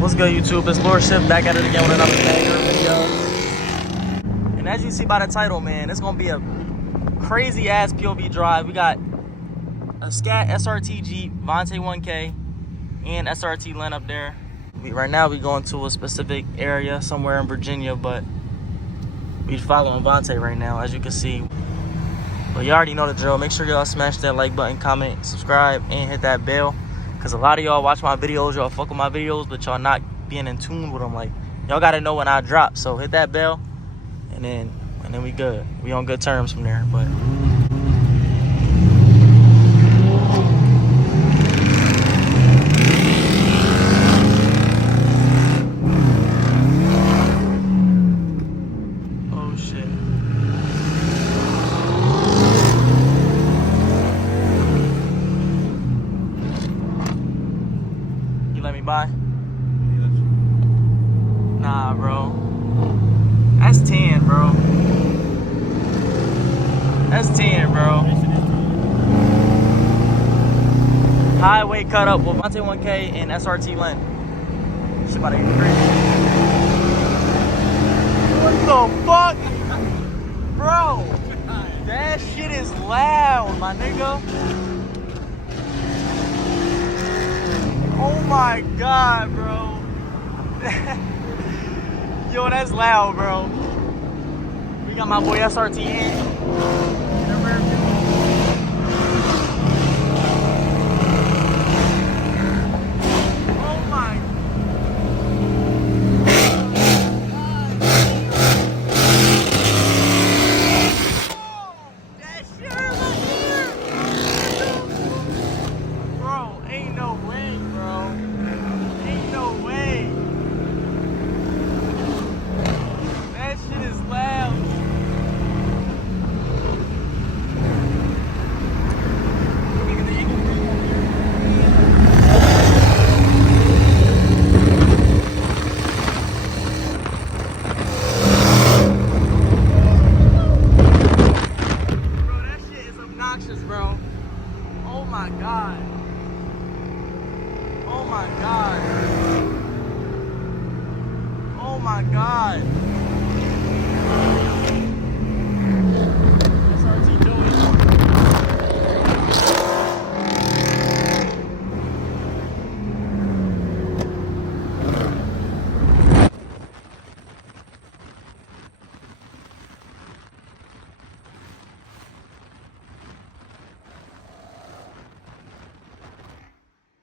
What's good, YouTube? It's lorShift back at it again with another banger video. And as you see by the title, man, it's gonna be a crazy ass POV drive. We got a Scat SRT Jeep, VONTE1K, and SRT Lynn up there. Right now we going to a specific area somewhere in Virginia, but we following Vonte right now, as you can see. But you already know the drill. Make sure y'all smash that like button, comment, subscribe, and hit that bell. Because a lot of y'all watch my videos, y'all fuck with my videos, but y'all not being in tune with them. Like, y'all got to know when I drop. So hit that bell, and then we good. We on good terms from there. But oh shit. You let me by? Nah, bro. That's 10, bro. That's 10, bro. Highway cut up with VONTE1K and SRT Lynn. Shit about to get crazy. What the fuck? Bro, that shit is loud, my nigga. Oh my god, bro. Yo, that's loud, bro. We got my boy SRT in. Oh my. That shit hurt my ear. Bro, ain't no way, bro. Ain't no way. That shit is loud. Bro, oh my god. Oh my god. Oh my god. SRT doing.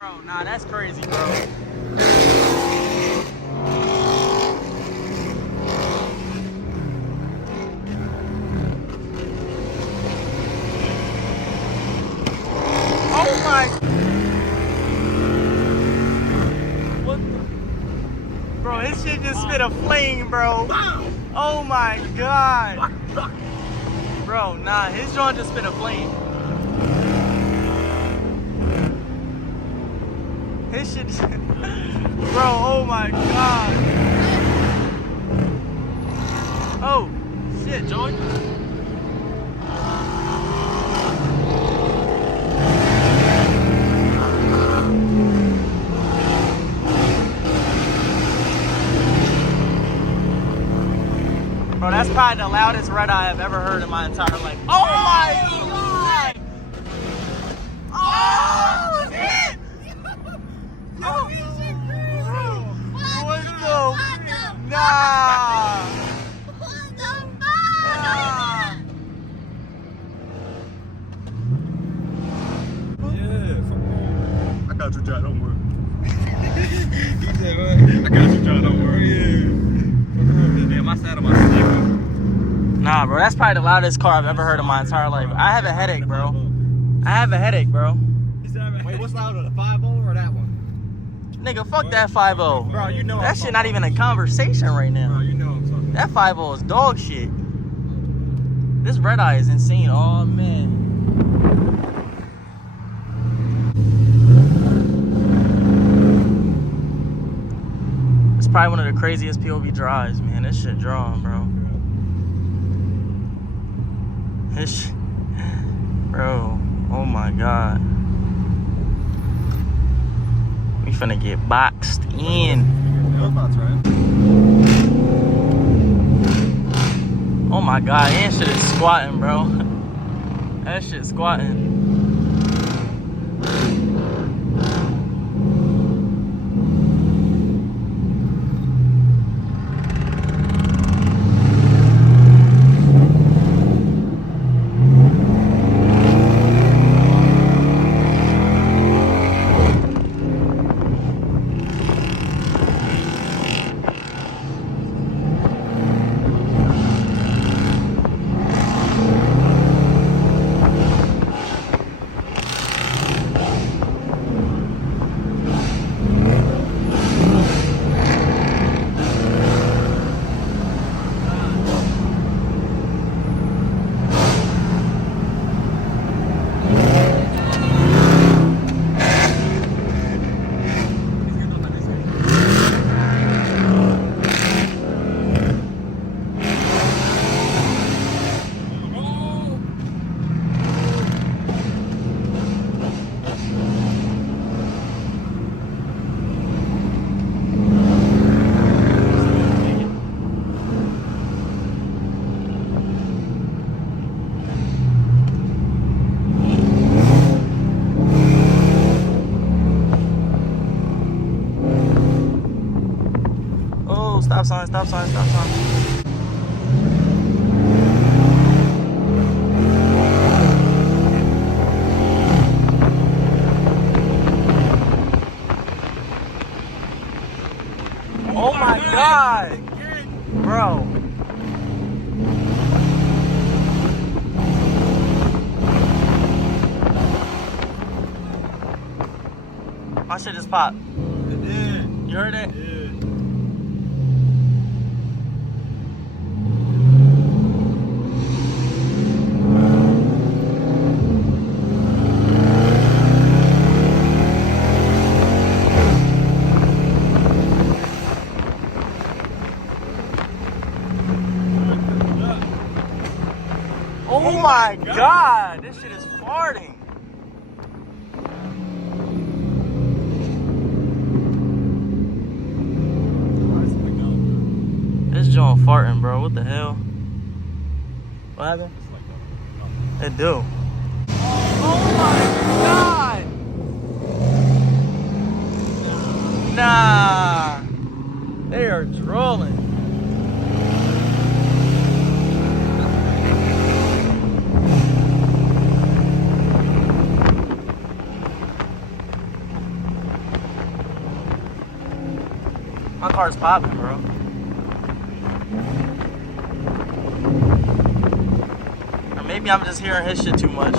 Bro, nah, that's crazy, bro. Oh my. What the? Bro, his shit just spit a flame, bro. Oh my god. Bro, nah, his joint just spit a flame. His shit, bro, oh my god. Oh, shit, Joey. Bro, that's probably the loudest red eye I've ever heard in my entire life. Oh my god! Oh, shit! Oh, this shit crazy! What the? Nah! What the fuck? Yeah, fuck on. I got you, John, don't worry. He said, what? I got you, John, don't worry. Yeah. Damn, my side of my stick. Nah, bro, that's probably the loudest car I've ever heard in my entire life. I have a headache, bro. I have a headache, bro. Wait, what's louder, the 5.0 or that one? Nigga, fuck that 5.0. Bro, you know that shit not even a conversation right now. Bro, you know I'm talking. That 5.0 is dog shit. This red eye is insane. Oh, man. It's probably one of the craziest POV drives, man. This shit drawn, bro. This shit, bro. Oh my god. We finna get boxed in. Oh my god, that shit is squatting, bro. That shit squatting. Stop sign, stop sign, stop sign. Oh my god! Bro. My shit just popped. It did. You heard it? Yeah. Oh my god, this shit is farting. This joint farting, bro. What the hell? What happened? It do. Oh my god! Nah. They are trolling. My car's popping, bro. Or maybe I'm just hearing his shit too much.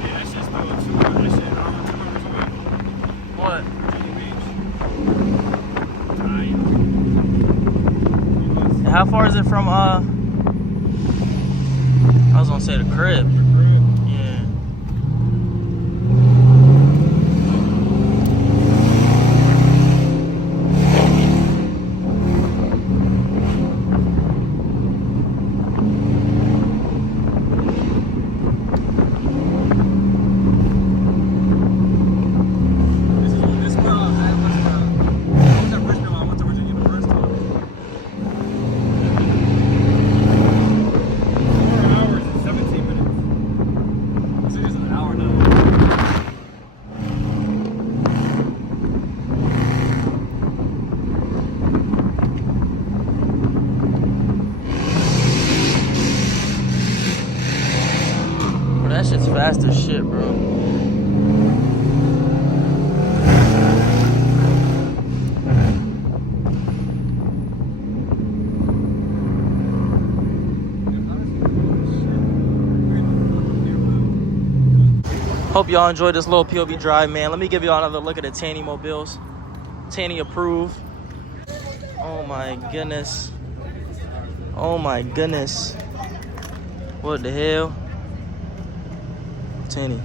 Yeah, that shit's still too much. That shit, What? How far is it from, I was gonna say the crib. Yeah. That shit's fast as shit, bro. Hope y'all enjoyed this little POV drive, man. Let me give y'all another look at the Tanny mobiles. Tanny approved. Oh my goodness. Oh my goodness. What the hell? Tanny.